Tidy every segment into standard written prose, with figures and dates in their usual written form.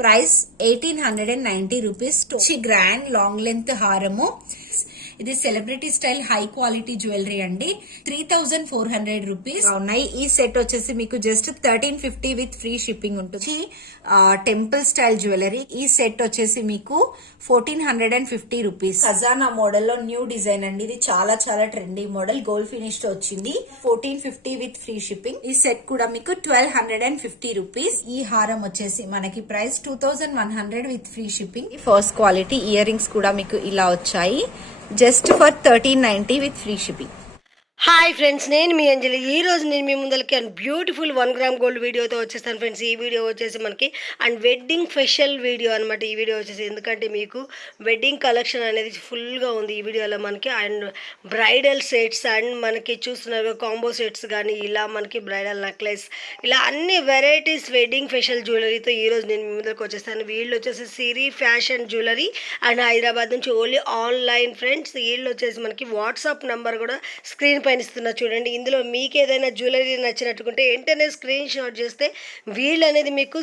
Price 1890 rupees. Grand long length హారము. ఇది celebrity style high quality jewellery అండి. 3400 rupees ఉన్నాయి. ఈ సెట్ వచ్చేసి మీకు జస్ట్ 1350 విత్ ఫ్రీ షిప్పింగ్ ఉంటుంది. Temple style jewellery. ఈ సెట్ వచ్చేసి మీకు 1450 రూపీస్. ఖజానా మోడల్ లో న్యూ డిజైన్ అండి. ఇది చాలా చాలా ట్రెండీ మోడల్. గోల్డ్ ఫినిష్ తో వచ్చింది. 1450 విత్ ఫ్రీ షిప్పింగ్. ఈ సెట్ కూడా మీకు 1250 రూపీస్. ఈ హారం వచ్చేసి మనకి price 2100 with free shipping. First quality ear rings కూడా మీకు ఇలా వచ్చాయి. Just for 1390 with free shipping. Hi friends, నేను మీ అంజలి. ఈ రోజు నేను మీ ముందరికి బ్యూటిఫుల్ 1 గ్రామ్ గోల్డ్ వీడియోతో వచ్చేస్తాను ఫ్రెండ్స్. ఈ వీడియో వచ్చేసి మనకి అండ్ వెడ్డింగ్ స్పెషల్ వీడియో అనమాట. ఈ వీడియో వచ్చేసి ఎందుకంటే మీకు వెడ్డింగ్ కలెక్షన్ అనేది ఫుల్గా ఉంది ఈ వీడియోలో మనకి. అండ్ బ్రైడల్ సెట్స్ అండ్ మనకి చూస్తున్నారు కాంబో సెట్స్ కానీ ఇలా మనకి బ్రైడల్ నెక్లెస్ ఇలా అన్ని వెరైటీస్ వెడ్డింగ్ స్పెషల్ జ్యువెలరీతో ఈరోజు నేను మీ ముందరికి వచ్చేస్తాను. వీళ్ళు వచ్చేసి సిరి ఫ్యాషన్ జ్యువెలరీ అండ్ హైదరాబాద్ నుంచి ఓన్లీ ఆన్లైన్ ఫ్రెండ్స్. వీళ్ళు వచ్చేసి మనకి వాట్సాప్ నెంబర్ కూడా స్క్రీన్ ఇస్తున్నా చూడండి. ఇందులో మీకు ఏదైనా జ్యువెలరీ నచ్చినట్టుకుంటే వెంటనే స్క్రీన్ షాట్ చేస్తే వీళ్ళు అనేది మీకు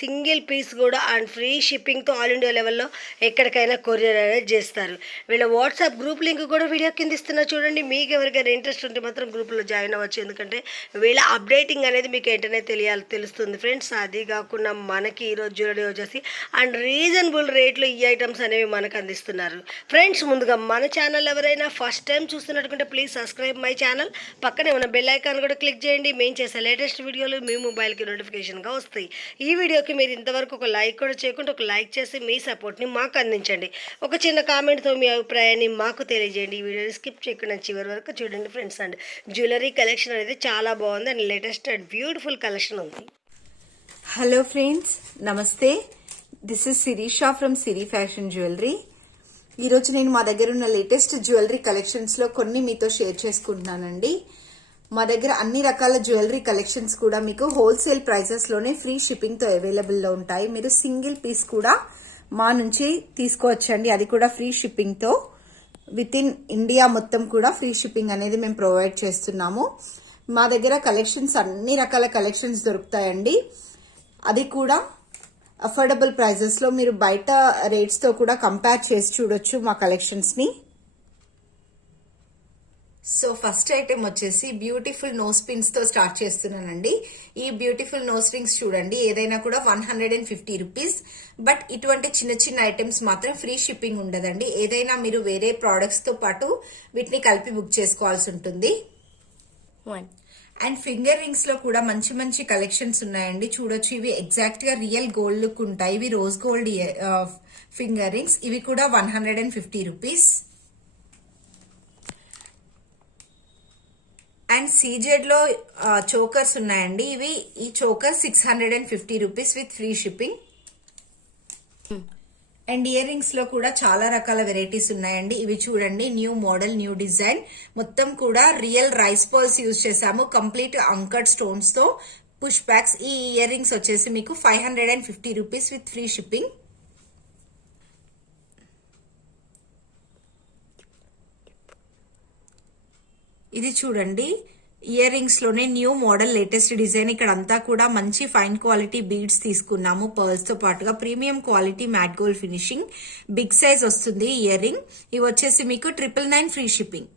సింగిల్ పీస్ కూడా అండ్ ఫ్రీ షిప్పింగ్తో ఆల్ ఇండియా లెవెల్లో ఎక్కడికైనా కొరియర్ అనేది చేస్తారు. వీళ్ళ వాట్సాప్ గ్రూప్ లింక్ కూడా వీడియో కింద ఇస్తున్నా చూడండి. మీకు ఎవరికైనా ఇంట్రెస్ట్ ఉంటే మాత్రం గ్రూప్లో జాయిన్ అవ్వచ్చు. ఎందుకంటే వీళ్ళ అప్డేటింగ్ అనేది మీకు వెంటనే తెలుస్తుంది ఫ్రెండ్స్. అది కాకుండా మనకి ఈరోజు జ్యువెలరీ వచ్చేసి అండ్ రీజనబుల్ రేట్లో ఈ ఐటమ్స్ అనేవి మనకు అందిస్తున్నారు ఫ్రెండ్స్. ముందుగా మన ఛానల్ ఎవరైనా ఫస్ట్ టైం చూస్తున్నట్టుకుంటే ప్లీజ్ సబ్స్క్రైబ్ మై ఛానల్. పక్కనే ఉన్న బెల్ ఐకాన్ కూడా క్లిక్ చేయండి. మేము చేసే లేటెస్ట్ వీడియోలు మీ మొబైల్కి నోటిఫికేషన్గా వస్తాయి. ఈ వీడియోకి మీరు ఇంతవరకు ఒక లైక్ కూడా చేయకుండా ఒక లైక్ చేసి మీ సపోర్ట్ని మాకు అందించండి. ఒక చిన్న కామెంట్తో మీ అభిప్రాయాన్ని మాకు తెలియజేయండి. ఈ వీడియోని స్కిప్ చేయకుండా చివరి వరకు చూడండి ఫ్రెండ్స్. అండ్ జ్యువెలరీ కలెక్షన్ అనేది చాలా బాగుంది and latest and beautiful collection ఉంది. హలో ఫ్రెండ్స్, నమస్తే. This is Sirisha from Siri fashion jewellery. ఈరోజు నేను మా దగ్గర ఉన్న లేటెస్ట్ జ్యువెలరీ కలెక్షన్స్ లో కొన్ని మీతో షేర్ చేసుకుంటున్నానండి. మా దగ్గర అన్ని రకాల జ్యువెలరీ కలెక్షన్స్ కూడా మీకు హోల్సేల్ ప్రైసెస్ లోనే ఫ్రీ షిప్పింగ్ తో అవైలబుల్ లో ఉంటాయి. మీరు సింగిల్ పీస్ కూడా మా నుంచి తీసుకోవచ్చండి. అది కూడా ఫ్రీ షిప్పింగ్ తో. విత్ ఇన్ ఇండియా మొత్తం కూడా ఫ్రీ షిప్పింగ్ అనేది మేము ప్రొవైడ్ చేస్తున్నాము. మా దగ్గర కలెక్షన్స్ అన్ని రకాల కలెక్షన్స్ దొరుకుతాయండి. అది కూడా అఫోర్డబుల్ ప్రైజెస్ లో. మీరు బయట రేట్స్ తో కూడా కంపేర్ చేసి చూడొచ్చు మా కలెక్షన్స్ ని. సో ఫస్ట్ ఐటెం వచ్చేసి బ్యూటిఫుల్ నోస్ పిన్స్ తో స్టార్ట్ చేస్తున్నానండి. ఈ బ్యూటిఫుల్ నోస్ రింగ్స్ చూడండి, ఏదైనా కూడా 150 రూపీస్. బట్ ఇటువంటి చిన్న చిన్న ఐటమ్స్ మాత్రం ఫ్రీ షిప్పింగ్ ఉండదండి. ఏదైనా మీరు వేరే ప్రోడక్ట్స్ తో పాటు వీటిని కలిపి బుక్ చేసుకోవాల్సి ఉంటుంది. అండ్ ఫింగర్ రింగ్స్ లో కూడా మంచి మంచి కలెక్షన్స్ ఉన్నాయండి. చూడొచ్చు, ఇవి ఎగ్జాక్ట్ గా రియల్ గోల్డ్ లుక్ ఉంటాయి. ఇవి రోజ్ గోల్డ్ ఫింగర్ రింగ్స్. ఇవి కూడా 150 రూపీస్. అండ్ సీజెడ్ లో చోకర్స్ ఉన్నాయండి. ఈ choker 650 rupees with free shipping. And ear rings లో కూడా చాలా రకాల వెరైటీస్ ఉన్నాయండి. ఇవి చూడండి, న్యూ మోడల్, న్యూ డిజైన్. మొత్తం కూడా రియల్ రైస్ పర్ల్స్ యూజ్ చేసాము. కంప్లీట్ అంకర్డ్ స్టోన్స్ తో పుష్ బ్యాక్స్. ఈ ఇయర్ రింగ్స్ వచ్చేసి మీకు 550 రూపీస్ విత్ ఫ్రీ షిప్పింగ్. ఇది చూడండి, ఇయర్ రింగ్స్ లోనే న్యూ మోడల్ లేటెస్ట్ డిజైన్. ఇక్కడ అంతా కూడా మంచి ఫైన్ క్వాలిటీ బీడ్స్ తీసుకున్నాము పర్ల్స్ తో పాటుగా. Premium quality matte gold finishing. Big size వస్తుంది ఇయర్ రింగ్. ఇవి వచ్చేసి మీకు 999 ఫ్రీ షిప్పింగ్.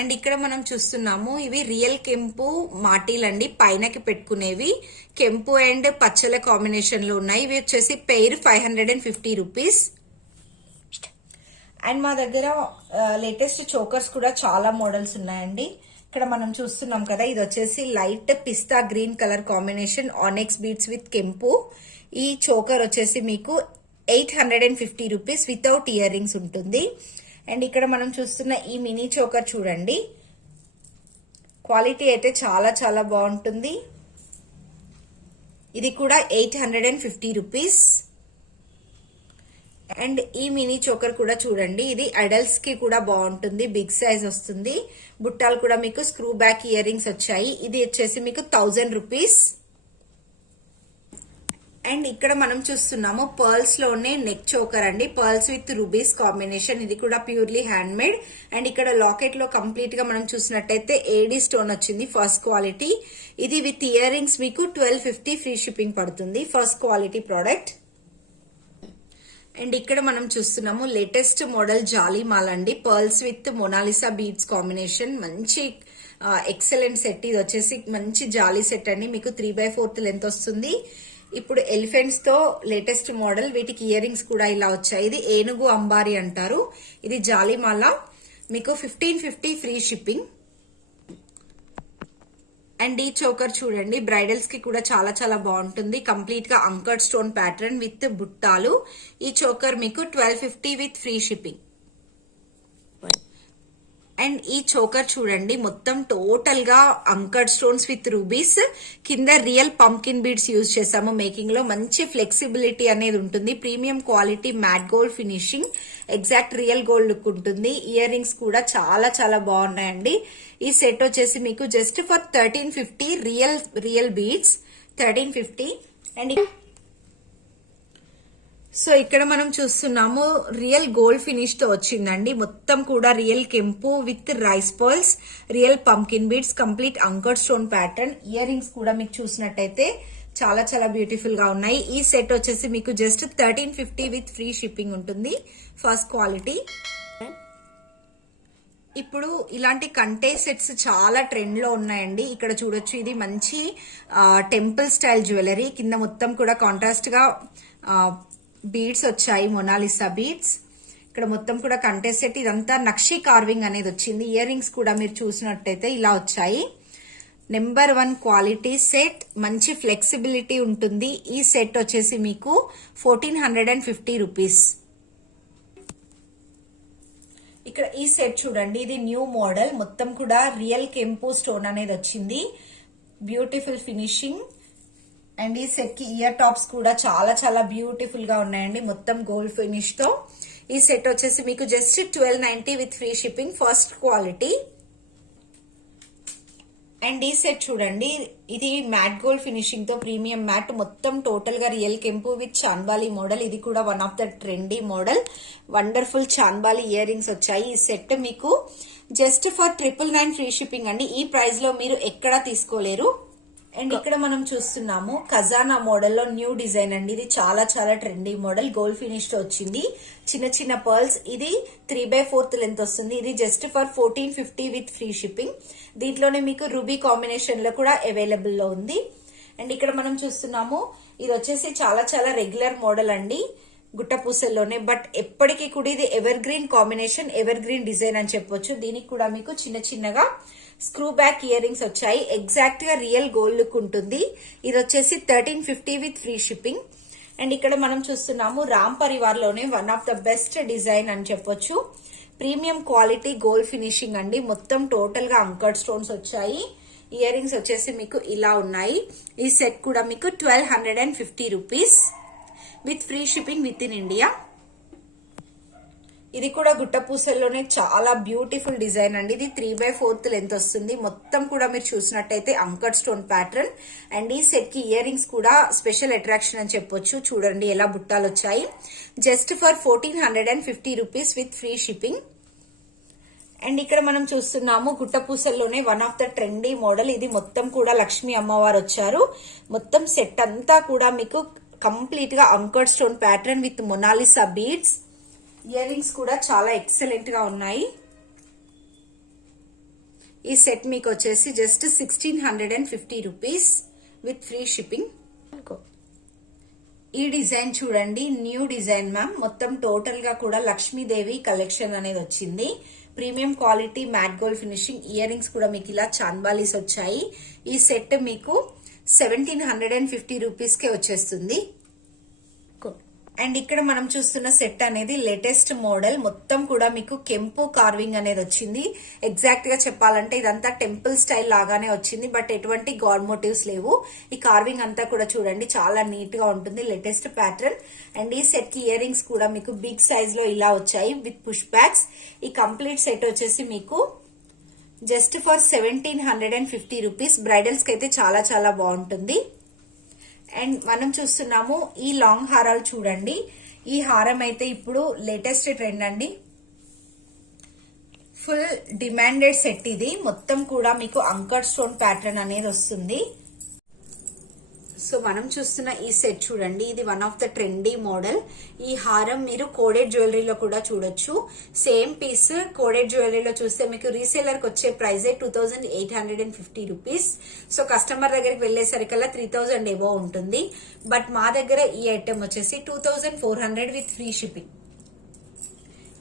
అండ్ ఇక్కడ మనం చూస్తున్నాము, ఇవి రియల్ కెంపు మాటీలండి. పైనకి పెట్టుకునేవి కెంపు అండ్ పచ్చల కాంబినేషన్ లో ఉన్నాయి. ఇవి వచ్చేసి పెయిర్ 550 రూపీస్. అండ్ మా దగ్గర లేటెస్ట్ చోకర్స్ కూడా చాలా మోడల్స్ ఉన్నాయండి. ఇక్కడ మనం చూస్తున్నాం కదా, ఇది వచ్చేసి light pista green colour combination ఆనెక్స్ beads with కెంపు. ఈ చోకర్ వచ్చేసి మీకు 850 రూపీస్ వితౌట్ ఇయర్ రింగ్స్ ఉంటుంది. అండ్ ఇక్కడ మనం చూస్తున్న ఈ మినీ చోకర్ చూడండి, క్వాలిటీ అయితే చాలా చాలా బాగుంటుంది. ఇది కూడా 850 రూపీస్. అండ్ ఈ మినీ చోకర్ కూడా చూడండి, ఇది అడల్ట్స్ కి కూడా బాగుంటుంది. బిగ్ సైజ్ వస్తుంది. బుట్టాలు కూడా మీకు స్క్రూ బ్యాక్ ఇయర్ రింగ్స్ వచ్చాయి. ఇది వచ్చేసి మీకు 1000 రూపీస్. అండ్ ఇక్కడ మనం చూస్తున్నాము పర్ల్స్ లోనే నెక్ చోకర్ అండి, పర్ల్స్ విత్ రూబీస్ కాంబినేషన్. ఇది కూడా ప్యూర్లీ హ్యాండ్ మేడ్. అండ్ ఇక్కడ లాకెట్ లో కంప్లీట్ గా మనం చూసినట్టయితే ఏడీ స్టోన్ వచ్చింది, ఫస్ట్ క్వాలిటీ. ఇది విత్ ఇయర్ రింగ్స్ మీకు 1250 ఫ్రీ షిప్పింగ్ పడుతుంది, ఫస్ట్ క్వాలిటీ ప్రోడక్ట్. అండ్ ఇక్కడ మనం చూస్తున్నాము లేటెస్ట్ మోడల్ జాలీ మాల్ అండి, pearls with Mona Lisa beads combination. మంచి ఎక్సలెంట్ సెట్. ఇది వచ్చేసి మంచి జాలీ సెట్ అండి, మీకు 3/4 లెంత్ వస్తుంది. ఇప్పుడు ఎలిఫెంట్స్ తో లేటెస్ట్ మోడల్, వీటికి ఇయర్ రింగ్స్ కూడా ఇలా వచ్చాయి. ఇది ఏనుగు అంబారి అంటారు. ఇది జాలిమాల, మీకు 1550 ఫ్రీ షిప్పింగ్. అండ్ ఈ చోకర్ చూడండి, బ్రైడల్స్ కి కూడా చాలా చాలా బాగుంటుంది. కంప్లీట్ గా అంకర్డ్ స్టోన్ ప్యాటర్న్ విత్ బుట్టాలు. ఈ చోకర్ మీకు 1250 విత్ ఫ్రీ షిప్పింగ్. అండ్ ఈ చోకర్ చూడండి, మొత్తం టోటల్ గా అంకర్డ్ స్టోన్స్ విత్ రూబీస్, కింద రియల్ పంకిన్ బీడ్స్ యూజ్ చేసాము మేకింగ్ లో. మంచి ఫ్లెక్సిబిలిటీ అనేది ఉంటుంది, premium quality matte gold finishing, exact real gold look ఉంటుంది. ఇయర్ రింగ్స్ కూడా చాలా చాలా బాగున్నాయండి. ఈ సెట్ వచ్చేసి మీకు just for 1350 real beads, 1350. And so ఇక్కడ మనం చూస్తున్నాము రియల్ గోల్డ్ ఫినిష్ తో వచ్చిందండి. మొత్తం కూడా రియల్ కెంపు with rice pearls, real pumpkin beads, complete anchored stone pattern. Earrings కూడా మీకు చూసినట్టయితే చాలా చాలా బ్యూటిఫుల్ గా ఉన్నాయి. ఈ సెట్ వచ్చేసి మీకు జస్ట్ 1350 విత్ ఫ్రీ షిప్పింగ్ ఉంటుంది, ఫస్ట్ క్వాలిటీ. ఇప్పుడు ఇలాంటి కంటే సెట్స్ చాలా ట్రెండ్ లో ఉన్నాయండి. ఇక్కడ చూడొచ్చు, ఇది మంచి టెంపుల్ స్టైల్ జ్యువెలరీ. కింద మొత్తం కూడా కాంట్రాస్ట్ గా బీడ్స్ వచ్చాయి, మొనాలిసా బీడ్స్. ఇక్కడ మొత్తం కూడా కంటే సెట్, ఇదంతా నక్షి కార్వింగ్ అనేది వచ్చింది. ఇయర్ రింగ్స్ కూడా మీరు చూసినట్టయితే ఇలా వచ్చాయి. నెంబర్ 1 క్వాలిటీ సెట్, మంచి ఫ్లెక్సిబిలిటీ ఉంటుంది. ఈ సెట్ వచ్చేసి మీకు 1450 రూపీస్. ఇక్కడ ఈ సెట్ చూడండి, ఇది న్యూ మోడల్. మొత్తం కూడా రియల్ కెంపు స్టోన్ అనేది వచ్చింది, బ్యూటిఫుల్ ఫినిషింగ్. అండ్ ఈ సెట్ కి ఇయర్ టాప్స్ కూడా చాలా చాలా బ్యూటిఫుల్ గా ఉన్నాయండి, మొత్తం గోల్డ్ ఫినిష్ తో. ఈ సెట్ వచ్చేసి మీకు just 1290 with free shipping, first quality. And ఈ సెట్ చూడండి, ఇది మ్యాట్ గోల్డ్ ఫినిషింగ్ తో, ప్రీమియం మ్యాట్, మొత్తం టోటల్ గా రియల్ కెంపు విత్ చాన్బాలి మోడల్. ఇది కూడా one of the trendy model. Wonderful chandbali ear rings వచ్చాయి. ఈ సెట్ మీకు జస్ట్ ఫర్ 999 ఫ్రీ షిప్పింగ్ అండి. ఈ ప్రైస్ లో మీరు ఎక్కడా తీసుకోలేరు. అండ్ ఇక్కడ మనం చూస్తున్నాము ఖజానా మోడల్ లో న్యూ డిజైన్ అండి. ఇది చాలా చాలా ట్రెండీ మోడల్, గోల్డ్ ఫినిష్ తో వచ్చింది. చిన్న చిన్న పర్ల్స్, ఇది 3/4 లెంత్ వస్తుంది. ఇది just for 1450 with free shipping. దీంట్లోనే మీకు రూబీ కాంబినేషన్ లో కూడా అవైలబుల్ లో ఉంది. అండ్ ఇక్కడ మనం చూస్తున్నాము, ఇది వచ్చేసి చాలా చాలా రెగ్యులర్ మోడల్ అండి, గుట్టపూసల్లోనే. బట్ ఎప్పటికీ కూడా ఇది ever green combination, ever green design అని చెప్పొచ్చు. దీనికి కూడా మీకు చిన్న చిన్నగా స్క్రూ బ్యాక్ ఇయర్ రింగ్స్ వచ్చాయి, ఎగ్జాక్ట్ గా రియల్ గోల్డ్ లుక్ ఉంటుంది. ఇది వచ్చేసి 1350 విత్ ఫ్రీ షిప్పింగ్. అండ్ ఇక్కడ మనం చూస్తున్నాము రామ్ పరివార్ లోనే one of the best design అని చెప్పొచ్చు. ప్రీమియం క్వాలిటీ గోల్డ్ ఫినిషింగ్ అండి, మొత్తం టోటల్ గా అంకర్డ్ స్టోన్స్ వచ్చాయి. ఇయర్ రింగ్స్ వచ్చేసి మీకు ఇలా ఉన్నాయి. ఈ సెట్ కూడా మీకు 1250 rupees with free shipping with in India. ఇది కూడా గుట్టపూసల్లోనే చాలా బ్యూటిఫుల్ డిజైన్ అండి. ఇది 3/4 లెంత్ వస్తుంది. మొత్తం కూడా మీరు చూసినట్టయితే అంకర్డ్ స్టోన్ ప్యాటర్న్. అండ్ ఈ సెట్ కి ఇయర్ రింగ్స్ కూడా స్పెషల్ అట్రాక్షన్ అని చెప్పొచ్చు. చూడండి ఎలా బుట్టాలు వచ్చాయి. Just for 1450 rupees with free shipping. And ఇక్కడ మనం చూస్తున్నాము గుట్టపూసల్లోనే one of the trendy model. ఇది మొత్తం కూడా లక్ష్మీ అమ్మవారు వచ్చారు. మొత్తం సెట్ అంతా కూడా మీకు కంప్లీట్ గా anchored stone pattern with Mona Lisa beads. Earrings కూడా చాలా ఎక్సలెంట్ గా ఉన్నాయి. ఈ సెట్ మీకు వచ్చేసి just 1650 rupees with free shipping. ఈ డిజైన్ చూడండి, న్యూ డిజైన్ మ్యామ్. మొత్తం టోటల్ గా కూడా లక్ష్మీదేవి కలెక్షన్ అనేది వచ్చింది. Premium quality matte gold finishing. Earrings కూడా మీకు ఇలా చాన్బాలీస్ వచ్చాయి. ఈ సెట్ మీకు 1750 రూపీస్ కే వచ్చేస్తుంది. అండ్ ఇక్కడ మనం చూస్తున్న సెట్ అనేది లేటెస్ట్ మోడల్. మొత్తం కూడా మీకు కెంపు కార్వింగ్ అనేది వచ్చింది. ఎగ్జాక్ట్ గా చెప్పాలంటే ఇదంతా టెంపుల్ స్టైల్ లాగానే వచ్చింది, బట్ ఎటువంటి గాడ్ మోటివ్స్ లేవు. ఈ కార్వింగ్ అంతా కూడా చూడండి చాలా నీట్ గా ఉంటుంది, లేటెస్ట్ ప్యాటర్న్. అండ్ ఈ సెట్ కి ఇయర్ రింగ్స్ కూడా మీకు బిగ్ సైజ్ లో ఇలా వచ్చాయి విత్ పుష్ బ్యాక్స్. ఈ కంప్లీట్ సెట్ వచ్చేసి మీకు జస్ట్ ఫర్ 1750 రూపీస్. బ్రైడల్స్ కి అయితే చాలా చాలా బాగుంటుంది. అండ్ మనం చూస్తున్నాము ఈ లాంగ్ హారాలు చూడండి. ఈ హారం అయితే ఇప్పుడు లేటెస్ట్ ట్రెండ్ అండి. ఫుల్ డిమాండెడ్ సెట్ ఇది. మొత్తం కూడా మీకు అంకర్ స్టోన్ ప్యాటర్న్ అనేది వస్తుంది. సో మనం చూస్తున్న ఈ సెట్ చూడండి, ఇది one of the trendy model. ఈ హారం మీరు కోడెడ్ జ్యువెలరీలో కూడా చూడొచ్చు. సేమ్ పీస్ కోడెడ్ జ్యువెలరీలో చూస్తే మీకు రీసేలర్ కి వచ్చే ప్రైజే 2850 రూపీస్. సో కస్టమర్ దగ్గరికి వెళ్లేసరికల్లా 3000 ఎబో ఉంటుంది. బట్ మా దగ్గర ఈ ఐటెం వచ్చేసి 2400 విత్ ఫ్రీ షిప్పింగ్.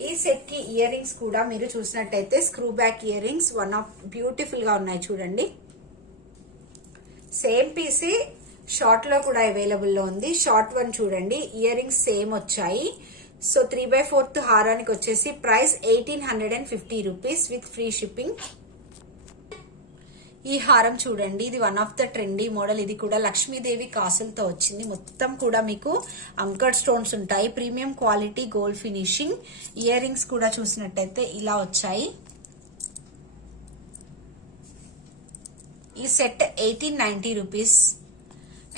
ఈ సెట్ కి ఇయర్ రింగ్స్ కూడా మీరు చూసినట్టయితే screw back ear rings one of beautiful గా ఉన్నాయి చూడండి. సేమ్ పీసే షార్ట్ లో కూడా అవైలబుల్ లో ఉంది. షార్ట్ వన్ చూడండి, ఇయర్ రింగ్స్ సేమ్ వచ్చాయి. సో 3/4 హారానికి వచ్చేసి price 1850 rupees with free shipping. ఈ హారం చూడండి, ఇది one of the trendy model. ఇది కూడా లక్ష్మీదేవి కాసులతో వచ్చింది. మొత్తం కూడా మీకు అంకర్ స్టోన్స్ ఉంటాయి. Premium quality gold finishing. Earrings కూడా చూసినట్టయితే ఇలా వచ్చాయి. ఈ సెట్ 1890 రూపీస్.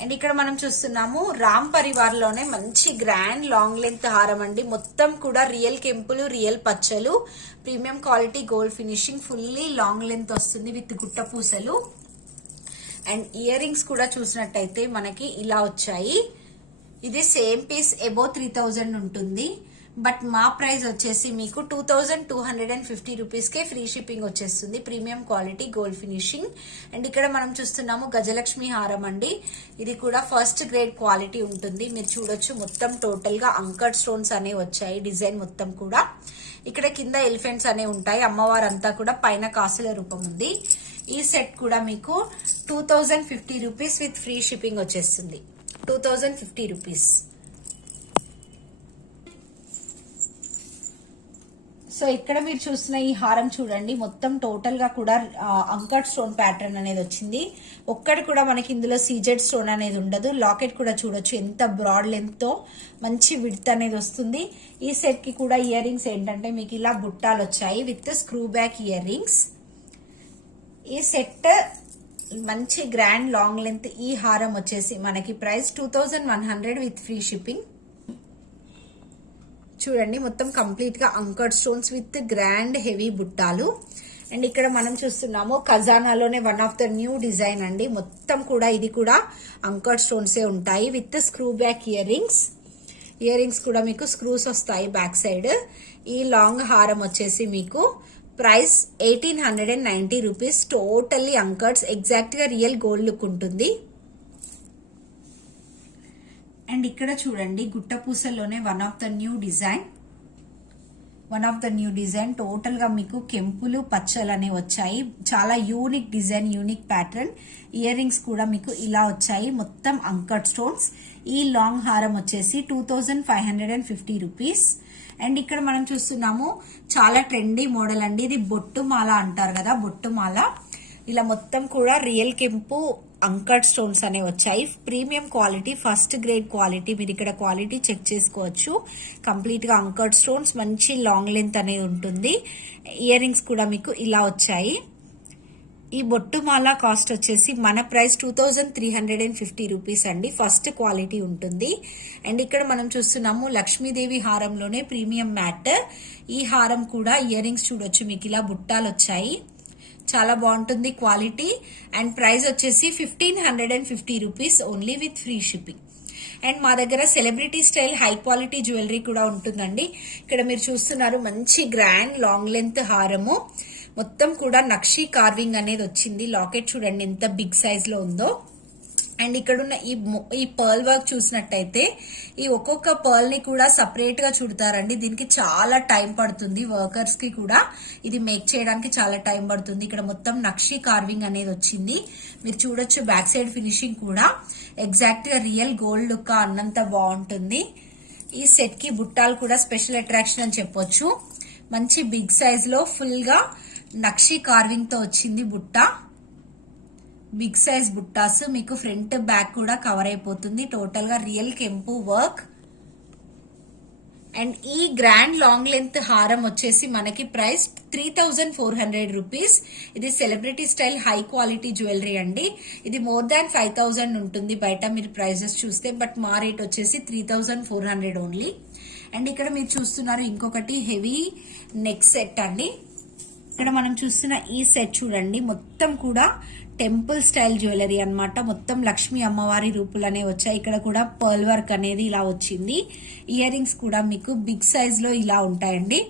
అండ్ ఇక్కడ మనం చూస్తున్నాము రామ్ పరివార్ లోనే మంచి గ్రాండ్ లాంగ్ లెంత్ హారం అండి. మొత్తం కూడా రియల్ కెంపులు, రియల్ పచ్చలు, premium quality gold finishing, fully long length వస్తుంది విత్ గుట్ట పూసలు. అండ్ ఇయర్ రింగ్స్ కూడా చూసినట్టయితే మనకి ఇలా వచ్చాయి. ఇది సేమ్ పీస్ అబౌ 3000 ఉంటుంది. బట్ మా ప్రైస్ వచ్చేసి మీకు 2250 రూపీస్ కే ఫ్రీ షిప్పింగ్ వచ్చేస్తుంది. Premium quality gold finishing. And ఇక్కడ మనం చూస్తున్నాము గజలక్ష్మి హారం అండి. ఇది కూడా ఫస్ట్ గ్రేడ్ క్వాలిటీ ఉంటుంది. మీరు చూడొచ్చు మొత్తం టోటల్ గా అంకర్ స్టోన్స్ అనేవి వచ్చాయి. డిజైన్ మొత్తం కూడా ఇక్కడ కింద ఎలిఫెంట్స్ అనేవి ఉంటాయి. అమ్మవారు అంతా కూడా పైన కాసుల రూపం ఉంది. ఈ సెట్ కూడా మీకు 2050 రూపీస్ విత్ ఫ్రీ షిప్పింగ్ వచ్చేస్తుంది. 2050 రూపీస్. సో ఇక్కడ మీరు చూస్తున్న ఈ హారం చూడండి, మొత్తం టోటల్ గా కూడా అంకర్ స్టోన్ ప్యాటర్న్ అనేది వచ్చింది. ఒక్కటి కూడా మనకి ఇందులో సీజెడ్ స్టోన్ అనేది ఉండదు. లాకెట్ కూడా చూడొచ్చు ఎంత బ్రాడ్ లెంత్ తో మంచి విడ్త్ అనేది వస్తుంది. ఈ సెట్ కి కూడా ఇయర్ రింగ్స్ ఏంటంటే మీకు ఇలా బుట్టాలు వచ్చాయి with screw back ear rings. ఈ సెట్ మంచి గ్రాండ్ లాంగ్ లెంత్. ఈ హారం వచ్చేసి మనకి ప్రైస్ 2100 విత్ ఫ్రీ షిప్పింగ్. చూడండి మొత్తం కంప్లీట్ గా anchor stones with grand heavy బుట్టాలు. అండ్ ఇక్కడ మనం చూస్తున్నాము ఖజానాలోనే one of the new design అండి. మొత్తం కూడా ఇది కూడా అంకర్ స్టోన్సే ఉంటాయి with screw back earrings. Earrings కూడా మీకు స్క్రూస్ వస్తాయి బ్యాక్ సైడ్. ఈ లాంగ్ హారం వచ్చేసి మీకు price 1890 rupees. Totally anchors, exact గా రియల్ గోల్డ్ లుక్ ఉంటుంది. అండ్ ఇక్కడ చూడండి గుట్ట పూసల్లోనే one of the new design. Total గా మీకు కెంపులు పచ్చలు అనేవి వచ్చాయి. చాలా unique design, unique pattern. Earrings కూడా మీకు ఇలా వచ్చాయి. మొత్తం అంకర్ స్టోన్స్. ఈ లాంగ్ హారం వచ్చేసి 2550 రూపీస్. అండ్ ఇక్కడ మనం చూస్తున్నాము చాలా ట్రెండీ మోడల్ అండి. ఇది బొట్టు మాల అంటారు కదా, బొట్టు మాల. ఇలా మొత్తం కూడా రియల్ కెంపు అంకర్ స్టోన్స్ అనేవి వచ్చాయి. Premium quality, first grade quality. మీరు ఇక్కడ క్వాలిటీ చెక్ చేసుకోవచ్చు. కంప్లీట్ గా అంకర్ స్టోన్స్, మంచి లాంగ్ లెంత్ అనేది ఉంటుంది. ఇయర్ రింగ్స్ కూడా మీకు ఇలా వచ్చాయి. ఈ బొట్టుమాల కాస్ట్ వచ్చేసి మన ప్రైస్ 2350 రూపీస్ అండి. ఫస్ట్ క్వాలిటీ ఉంటుంది. అండ్ ఇక్కడ మనం చూస్తున్నాము లక్ష్మీదేవి హారంలోనే ప్రీమియం మ్యాట్. ఈ హారం కూడా ఇయర్ రింగ్స్ చూడొచ్చు, మీకు ఇలా బుట్టాలు వచ్చాయి. చాలా బాగుంటుంది క్వాలిటీ. అండ్ ప్రైస్ వచ్చేసి 1550 rupees only with free shipping. And మా దగ్గర celebrity style high quality jewellery కూడా ఉంటుందండి. ఇక్కడ మీరు చూస్తున్నారు మంచి గ్రాండ్ లాంగ్ లెంత్ హారము. మొత్తం కూడా నక్షి కార్వింగ్ అనేది వచ్చింది. లాకెట్ చూడండి ఎంత బిగ్ సైజ్ లో ఉందో. అండ్ ఇక్కడ ఉన్న ఈ పర్ల్ వర్క్ చూసినట్టయితే ఈ ఒక్కొక్క పర్ల్ ని కూడా సపరేట్ గా చుడతారండి. దీనికి చాలా టైం పడుతుంది. వర్కర్స్ కి కూడా ఇది మేక్ చేయడానికి చాలా టైం పడుతుంది. ఇక్కడ మొత్తం నక్షి కార్వింగ్ అనేది వచ్చింది. మీరు చూడొచ్చు బ్యాక్ సైడ్ ఫినిషింగ్ కూడా ఎగ్జాక్ట్ గా రియల్ గోల్డ్ లుక్ అన్నంత బాగుంటుంది. ఈ సెట్ కి బుట్టాలు కూడా స్పెషల్ అట్రాక్షన్ అని చెప్పొచ్చు. మంచి బిగ్ సైజ్ లో ఫుల్ గా నక్షి కార్వింగ్ తో వచ్చింది బుట్ట. బిగ్ సైజ్ బుట్టాస్ మీకు ఫ్రంట్ బ్యాక్ కూడా కవర్ అయిపోతుంది. టోటల్ గా రియల్ కెంపు వర్క్. అండ్ ఈ గ్రాండ్ లాంగ్ లెంత్ హారం వచ్చేసి మనకి ప్రైస్ 3400 రూపీస్. ఇది celebrity style high quality jewellery అండి. ఇది మోర్ దాన్ 5000 ఉంటుంది బయట మీరు ప్రైజెస్ చూస్తే, బట్ మా రేట్ వచ్చేసి 3400 ఓన్లీ. అండ్ ఇక్కడ మీరు చూస్తున్నారు ఇంకొకటి హెవీ నెక్ సెట్ అండి. ఇక్కడ మనం చూస్తున్న ఈ సెట్ చూడండి, మొత్తం కూడా టెంపుల్ స్టైల్ జ్యువెలరీ అన్నమాట. మొత్తం లక్ష్మీ అమ్మవారి రూపులనే వచ్చాయి. ఇక్కడ కూడా పర్ల్ వర్క్ అనేది ఇలా వచ్చింది. ఇయర్ రింగ్స్ కూడా మీకు బిగ్ సైజ్ లో ఇలా ఉంటాయండి.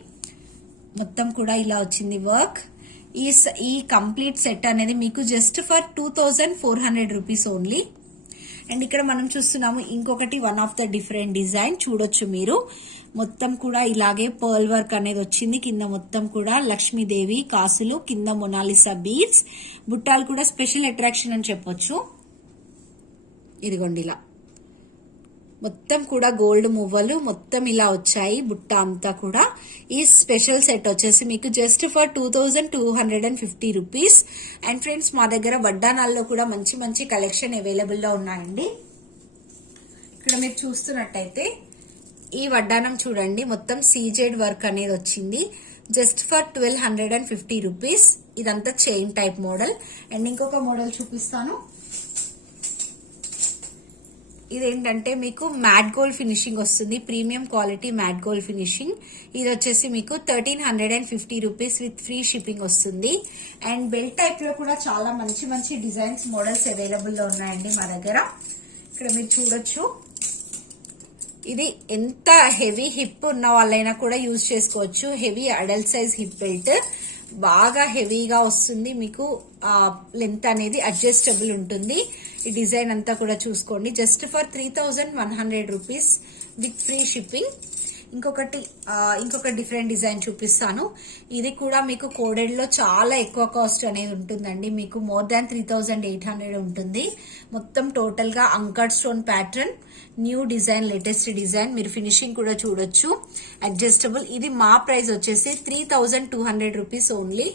మొత్తం కూడా ఇలా వచ్చింది వర్క్. ఈ కంప్లీట్ సెట్ అనేది మీకు just for 2400 rupees only. And ఇక్కడ మనం చూస్తున్నాము ఇంకొకటి one of the different design చూడొచ్చు మీరు. మొత్తం కూడా ఇలాగే పర్ల్ వర్క్ అనేది వచ్చింది. కింద మొత్తం కూడా లక్ష్మీదేవి కాసులు, కింద మొనాలిసా బీడ్స్, బుట్టాలు కూడా స్పెషల్ అట్రాక్షన్ అని చెప్పొచ్చు. ఇదిగోండి ఇలా మొత్తం కూడా గోల్డ్ మువ్వలు మొత్తం ఇలా వచ్చాయి బుట్ట అంతా కూడా. ఈ స్పెషల్ సెట్ వచ్చేసి మీకు just for 2250 rupees. And friends మా దగ్గర వడ్డానాల్లో కూడా మంచి మంచి కలెక్షన్ అవైలబుల్ లో ఉన్నాయండి. ఇక్కడ మీరు చూస్తున్నట్టయితే ఈ వడ్డానం చూడండి, మొత్తం సీజెడ్ వర్క్ అనేది వచ్చింది. Just for 1250 rupees. ఇదంతా చైన్ టైప్ మోడల్. అండ్ ఇంకొక మోడల్ చూపిస్తాను. ఇదేంటంటే మీకు మ్యాట్ గోల్డ్ ఫినిషింగ్ వస్తుంది, premium quality matte gold finishing. ఇది వచ్చేసి మీకు 1350 రూపీస్ విత్ ఫ్రీ షిప్పింగ్ వస్తుంది. అండ్ బెల్ట్ టైప్ లో కూడా చాలా మంచి మంచి డిజైన్స్ మోడల్స్ అవైలబుల్ లో ఉన్నాయండి మా దగ్గర. ఇక్కడ మీరు చూడొచ్చు, ఇది ఎంత హెవీ హిప్ ఉన్న వాళ్ళైనా కూడా యూజ్ చేసుకోవచ్చు. Heavy adult size hip belt, బాగా హెవీగా వస్తుంది మీకు. లెంత్ అనేది అడ్జస్టబుల్ ఉంటుంది. ఈ డిజైన్ అంతా కూడా చూసుకోండి, just for 3100 rupees with free shipping. ఇంకొక డిఫరెంట్ డిజైన్ చూపిస్తాను. ఇది కూడా మీకు కోడెడ్ లో చాలా ఎక్కువ కాస్ట్ అనేది ఉంటుందండి. మీకు మోర్ దాన్ 3800 ఉంటుంది. మొత్తం టోటల్ గా anchored stone pattern, new design, latest design. మీరు ఫినిషింగ్ కూడా చూడొచ్చు, అడ్జస్టబుల్. ఇది మా ప్రైస్ వచ్చేసి 3200 rupees only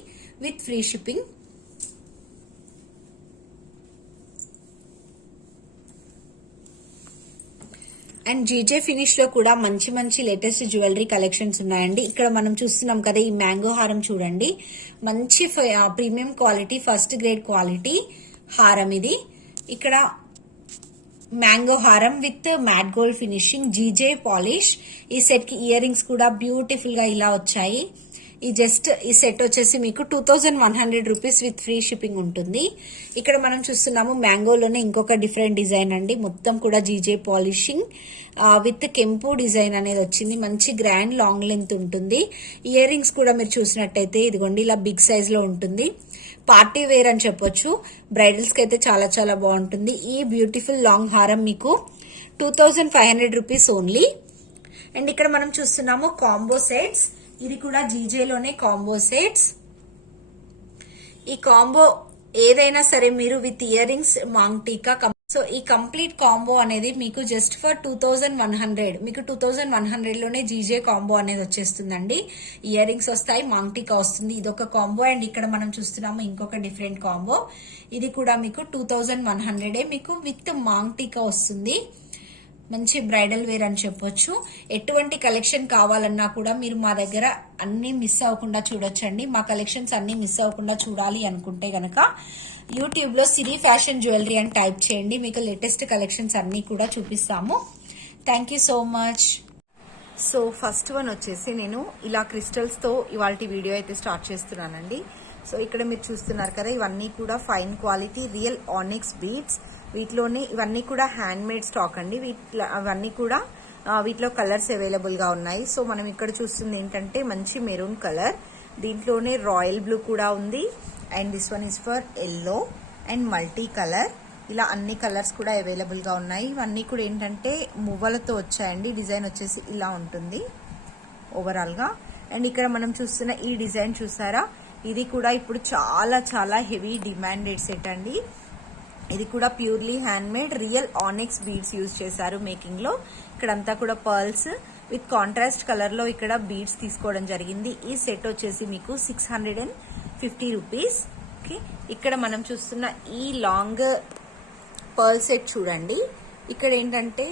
with free shipping. And GJ finish లో కూడా మంచి మంచి లేటెస్ట్ జ్యువెలరీ కలెక్షన్స్ ఉన్నాయండి. ఇక్కడ మనం చూస్తున్నాం కదా, ఈ మ్యాంగో హారం చూడండి, మంచి premium quality, first grade quality హారం ఇది. ఇక్కడ మ్యాంగో హారం with mat gold finishing, GJ polish. ఈ సెట్ కి ఇయర్ రింగ్స్ కూడా బ్యూటిఫుల్ గా ఇలా వచ్చాయి. ఈ సెట్ వచ్చేసి మీకు 2100 రూపీస్ విత్ ఫ్రీ షిప్పింగ్ ఉంటుంది. ఇక్కడ మనం చూస్తున్నాము మ్యాంగోలోనే ఇంకొక డిఫరెంట్ డిజైన్ అండి. మొత్తం కూడా జీజే పాలిషింగ్ విత్ కెంపు డిజైన్ అనేది వచ్చింది. మంచి గ్రాండ్ లాంగ్ లెంత్ ఉంటుంది. ఇయర్ రింగ్స్ కూడా మీరు చూసినట్టయితే ఇదిగోండి ఇలా బిగ్ సైజ్ లో ఉంటుంది. పార్టీ వేర్ అని చెప్పొచ్చు. బ్రైడల్స్ కి అయితే చాలా చాలా బాగుంటుంది. ఈ బ్యూటిఫుల్ లాంగ్ హారం మీకు 2500 రూపీస్ ఓన్లీ. అండ్ ఇక్కడ మనం చూస్తున్నాము కాంబో సెట్స్. ఇది కూడా జీజేలోనే కాంబో సెట్స్. ఈ కాంబో ఏదైనా సరే మీరు విత్ ఇయర్ రింగ్స్, మాంగ్ టీకా, సో ఈ కంప్లీట్ కాంబో అనేది మీకు జస్ట్ ఫర్ 2100, మీకు 2100 లోనే జీజే కాంబో అనేది వచ్చేస్తుందండి. ఇయర్ రింగ్స్ వస్తాయి, మాంగ్ టీకా వస్తుంది. ఇదొక కాంబో. అండ్ ఇక్కడ మనం చూస్తున్నాము ఇంకొక డిఫరెంట్ కాంబో. ఇది కూడా మీకు 2100 మీకు విత్ మాంగ్ టీకా వస్తుంది. మంచి బ్రైడల్ వేర్ అని చెప్పొచ్చు. ఎటువంటి కలెక్షన్ కావాలన్నా కూడా మీరు మా దగ్గర అన్ని మిస్ అవ్వకుండా చూడొచ్చండి. మా కలెక్షన్స్ అన్ని మిస్ అవ్వకుండా చూడాలి అనుకుంటే గనక యూట్యూబ్ లో సిరి ఫ్యాషన్ జ్యువెలరీ అని టైప్ చేయండి. మీకు లేటెస్ట్ కలెక్షన్స్ అన్ని కూడా చూపిస్తాము. Thank you so much. So first one వచ్చేసి నేను ఇలా క్రిస్టల్స్ తో ఇవాళ వీడియో అయితే స్టార్ట్ చేస్తున్నానండి. సో ఇక్కడ మీరు చూస్తున్నారు కదా, ఇవన్నీ కూడా fine quality real onyx beads. వీటిలోనే ఇవన్నీ కూడా హ్యాండ్ మేడ్ స్టాక్ అండి. అవన్నీ కూడా వీటిలో కలర్స్ అవైలబుల్ గా ఉన్నాయి. సో మనం ఇక్కడ చూస్తుంది ఏంటంటే మంచి మెరూన్ కలర్, దీంట్లోనే రాయల్ బ్లూ కూడా ఉంది. And this one is for yellow and multi colour. ఇలా అన్ని కలర్స్ కూడా అవైలబుల్ గా ఉన్నాయి. ఇవన్నీ కూడా ఏంటంటే మువ్వలతో వచ్చాయండి. డిజైన్ వచ్చేసి ఇలా ఉంటుంది ఓవరాల్ గా. అండ్ ఇక్కడ మనం చూస్తున్న ఈ డిజైన్ చూసారా, ఇది కూడా ఇప్పుడు చాలా చాలా హెవీ డిమాండెడ్ సెట్ అండి. ఇది కూడా purely hand made real onyx beads use చేశారు మేకింగ్ లో. ఇక్కడంతా కూడా పర్ల్స్ విత్ కాంట్రాస్ట్ కలర్ లో ఇక్కడ బీడ్స్ తీసుకోవడం జరిగింది. ఈ సెట్ వచ్చేసి మీకు 650 రూపీస్. ఓకే, ఇక్కడ మనం చూస్తున్న ఈ లాంగ్ పర్ల్ సెట్ చూడండి. ఇక్కడ ఏంటంటే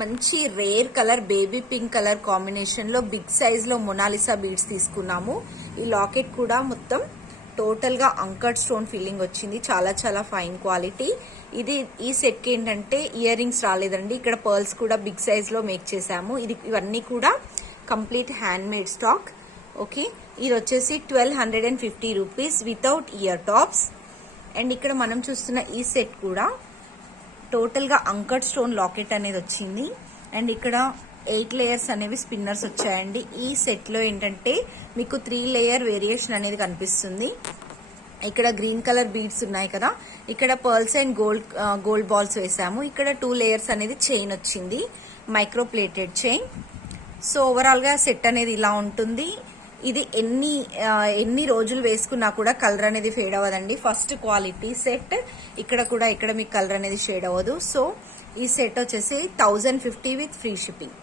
మంచి rare colour baby pink colour combination లో బిగ్ సైజ్ లో మొనాలిసా బీడ్స్ తీసుకున్నాము. ఈ లాకెట్ కూడా మొత్తం టోటల్ గా అంకర్డ్ స్టోన్ ఫిల్లింగ్ వచ్చింది. చాలా చాలా ఫైన్ క్వాలిటీ. ఈ సెట్ కి ఏంటంటే ఇయర్ రింగ్స్ రాలేదండి. ఇక్కడ పర్ల్స్ కూడా బిగ్ సైజ్ లో మేక్ చేసాము. ఇవన్నీ కూడా complete hand made stock. Okay, ఇది వచ్చేసి 1250 rupees without ear tops. And ఇక్కడ మనం చూస్తున్న ఈ సెట్ కూడా టోటల్ గా అంకర్డ్ స్టోన్ లాకెట్ అనేది వచ్చింది. అండ్ ఇక్కడ 8 లేయర్స్ అనేవి స్పిన్నర్స్ వచ్చాయండి. ఈ సెట్ లో ఏంటంటే మీకు 3 లేయర్ వేరియేషన్ అనేది కనిపిస్తుంది. ఇక్కడ గ్రీన్ కలర్ బీడ్స్ ఉన్నాయి కదా, ఇక్కడ పర్ల్స్ అండ్ గోల్డ్ బాల్స్ వేసాము. ఇక్కడ 2 లేయర్స్ అనేది చైన్ వచ్చింది, micro plated chain. So overall గా సెట్ అనేది ఇలా ఉంటుంది. ఇది ఎన్ని రోజులు వేసుకున్నా కూడా కలర్ అనేది ఫేడ్ అవ్వదండి. First quality set. ఇక్కడ మీకు కలర్ అనేది షేడ్ అవ్వదు. సో ఈ సెట్ వచ్చేసి 1050 విత్ ఫ్రీ షిప్పింగ్.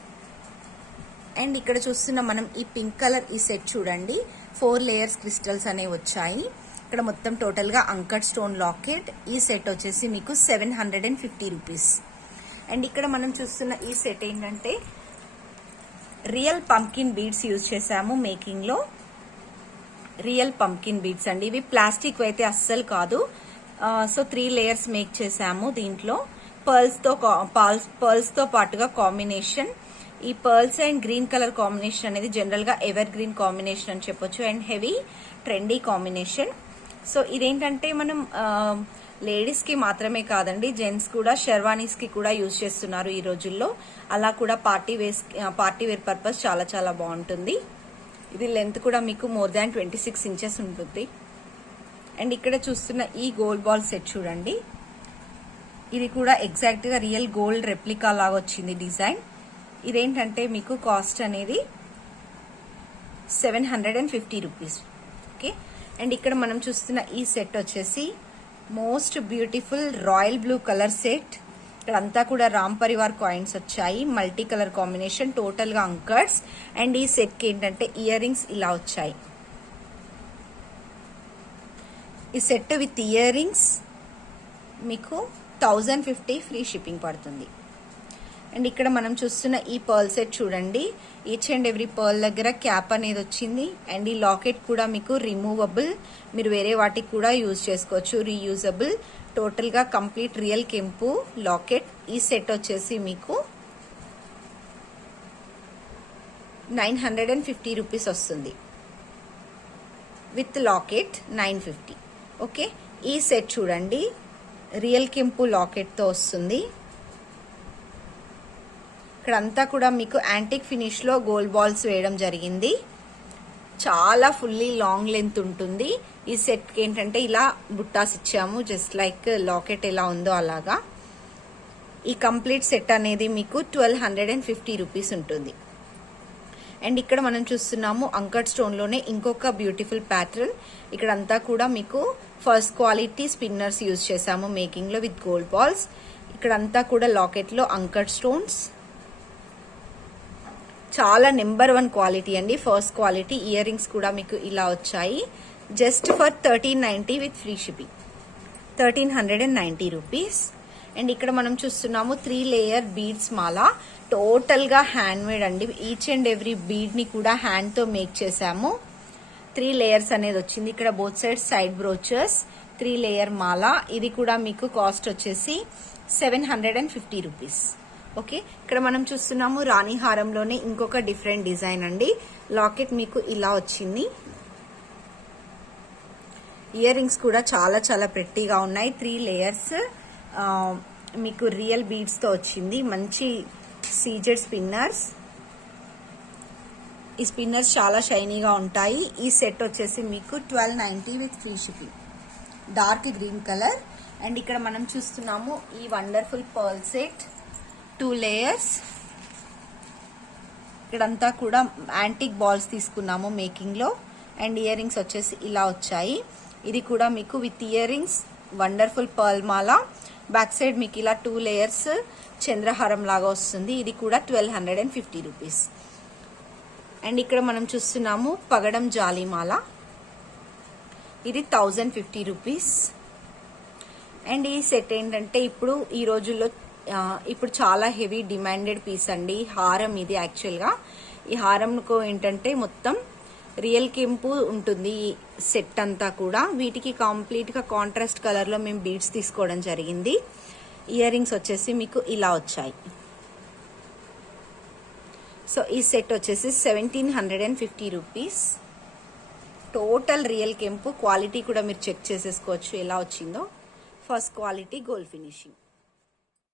అండ్ ఇక్కడ చూస్తున్న మనం ఈ పింక్ కలర్ ఈ సెట్ చూడండి, 4 లేయర్స్ క్రిస్టల్స్ అనేవి వచ్చాయి. ఇక్కడ మొత్తం టోటల్ గా అంకర్డ్ స్టోన్ లాకెట్. ఈ సెట్ వచ్చేసి మీకు 750 రూపీస్. అండ్ ఇక్కడ మనం చూస్తున్న ఈ సెట్ ఏంటంటే రియల్ పంకిన్ బీడ్స్ యూజ్ చేసాము మేకింగ్ లో. రియల్ పంకిన్ బీడ్స్ అండి, ఇవి ప్లాస్టిక్ అయితే అస్సలు కాదు. సో 3 లేయర్స్ మేక్ చేసాము. దీంట్లో పర్ల్స్ తో పాటుగా కాంబినేషన్, ఈ pearls and green colour combination అనేది జనరల్ గా ఎవర్ గ్రీన్ కాంబినేషన్ అని చెప్పొచ్చు. And heavy trendy combination. So ఇదేంటంటే మనం లేడీస్ కి మాత్రమే కాదండి, జెంట్స్ కూడా షెర్వానీస్ కి కూడా యూజ్ చేస్తున్నారు ఈ రోజుల్లో. అలా కూడా పార్టీ వేర్ పర్పస్ చాలా చాలా బాగుంటుంది. ఇది లెంత్ కూడా మీకు మోర్ దాన్ 26 ఇంచెస్ ఉంటుంది. అండ్ ఇక్కడ చూస్తున్న ఈ గోల్డ్ బాల్ సెట్ చూడండి, ఇది కూడా ఎగ్జాక్ట్ గా రియల్ గోల్డ్ రెప్లికా లాగా వచ్చింది డిజైన్. ఇదేంటంటే మీకు కాస్ట్ అనేది 750 రూపీస్. ఓకే, అండ్ ఇక్కడ మనం చూస్తున్న ఈ సెట్ వచ్చేసి most beautiful royal blue colour set. ఇక్కడ అంతా కూడా రామ్ పరివార్ కాయిన్స్ వచ్చాయి, మల్టీ కలర్ కాంబినేషన్, టోటల్ గా అంకర్డ్స్. అండ్ ఈ సెట్ కి ఏంటంటే ఇయర్ రింగ్స్ ఇలా వచ్చాయి. ఈ సెట్ విత్ ఇయర్ రింగ్స్ మీకు 1050 ఫ్రీ షిప్పింగ్ పడుతుంది. అండ్ ఇక్కడ మనం చూస్తున్న ఈ పర్ల్ సెట్ చూడండి, ఈచ్ అండ్ ఎవ్రీ పర్ల్ దగ్గర క్యాప్ అనేది వచ్చింది. అండ్ ఈ లాకెట్ కూడా మీకు రిమూవబుల్, మీరు వేరే వాటికి కూడా యూజ్ చేసుకోవచ్చు, రీయూజబుల్. టోటల్ గా కంప్లీట్ రియల్ కెంపు లాకెట్. ఈ సెట్ వచ్చేసి మీకు 950 రూపీస్ వస్తుంది విత్ లాకెట్ 950. ఓకే, ఈ సెట్ చూడండి, రియల్ కెంపు లాకెట్ తో వస్తుంది. ఇక్కడ అంతా కూడా మీకు యాంటిక్ ఫినిష్ లో గోల్డ్ బాల్స్ వేయడం జరిగింది. చాలా ఫుల్లీ లాంగ్ లెంత్ ఉంటుంది. ఈ సెట్ కి ఏంటంటే ఇలా బుట్టాస్ ఇచ్చాము, జస్ట్ లైక్ లాకెట్ ఎలా ఉందో అలాగా. ఈ కంప్లీట్ సెట్ అనేది మీకు 1250 రూపీస్ ఉంటుంది. అండ్ ఇక్కడ మనం చూస్తున్నాము అంకర్డ్ స్టోన్ లోనే ఇంకొక బ్యూటిఫుల్ ప్యాటర్న్. ఇక్కడ అంతా కూడా మీకు ఫస్ట్ క్వాలిటీ స్పిన్నర్స్ యూజ్ చేసాము మేకింగ్ లో విత్ గోల్డ్ బాల్స్. ఇక్కడ అంతా కూడా లాకెట్ లో అంకర్డ్ స్టోన్స్. చాలా నెంబర్ 1 క్వాలిటీ అండి, ఫస్ట్ క్వాలిటీ. ఇయర్ రింగ్స్ కూడా మీకు ఇలా వచ్చాయి. Just for 1390 with free shipping, 1390 rupees. And ఇక్కడ మనం చూస్తున్నాము 3 లేయర్ బీడ్స్ మాల, టోటల్ గా హ్యాండ్ మేడ్ అండి. ఈచ్ అండ్ ఎవ్రీ బీడ్ ని కూడా హ్యాండ్ తో మేక్ చేసాము. 3 లేయర్స్ అనేది వచ్చింది. ఇక్కడ బోత్ సైడ్ బ్రోచర్స్, 3 లేయర్ మాల. ఇది కూడా మీకు కాస్ట్ వచ్చేసి 750 రూపీస్. ఓకే, ఇక్కడ మనం చూస్తున్నాము రాణి హారంలోనే ఇంకొక డిఫరెంట్ డిజైన్ అండి. లాకెట్ మీకు ఇలా వచ్చింది. ఇయర్ రింగ్స్ కూడా చాలా చాలా ప్రెట్టీగా ఉన్నాయి. 3 లేయర్స్ మీకు రియల్ బీడ్స్ తో వచ్చింది. మంచి సీజెడ్ స్పిన్నర్స్. ఈ స్పిన్నర్స్ చాలా షైనీగా ఉంటాయి. ఈ సెట్ వచ్చేసి మీకు 1290 with free shipping, dark green colour. And ఇక్కడ మనం చూస్తున్నాము ఈ వండర్ఫుల్ పర్ల్ సెట్, 2 లేయర్స్. ఇక్కడంతా కూడా యాంటిక్ బాల్స్ తీసుకున్నాము మేకింగ్ లో. అండ్ ఇయర్ రింగ్స్ వచ్చేసి ఇలా వచ్చాయి. ఇది కూడా మీకు with ear rings, wonderful pearl Mala. Back side మీకు ఇలా 2 లేయర్స్ చంద్రహారం లాగా వస్తుంది. ఇది కూడా 1250 రూపీస్. అండ్ ఇక్కడ మనం చూస్తున్నాము పగడం జాలిమాల, ఇది 1050 రూపీస్. అండ్ ఈ సెట్ ఏంటంటే ఇప్పుడు ఈ రోజుల్లో ఇప్పుడు చాలా హెవీ డిమాండెడ్ పీస్ అండి హారం ఇది. యాక్చువల్గా ఈ హారంకు ఏంటంటే మొత్తం రియల్ కెంపు ఉంటుంది ఈ సెట్ అంతా కూడా. వీటికి కంప్లీట్గా కాంట్రాస్ట్ కలర్లో మేము బీడ్స్ తీసుకోవడం జరిగింది. ఇయర్ రింగ్స్ వచ్చేసి మీకు ఇలా వచ్చాయి. సో ఈ సెట్ వచ్చేసి 1750 రూపీస్. టోటల్ రియల్ కెంపు. క్వాలిటీ కూడా మీరు చెక్ చేసేసుకోవచ్చు ఎలా వచ్చిందో. First quality gold finishing.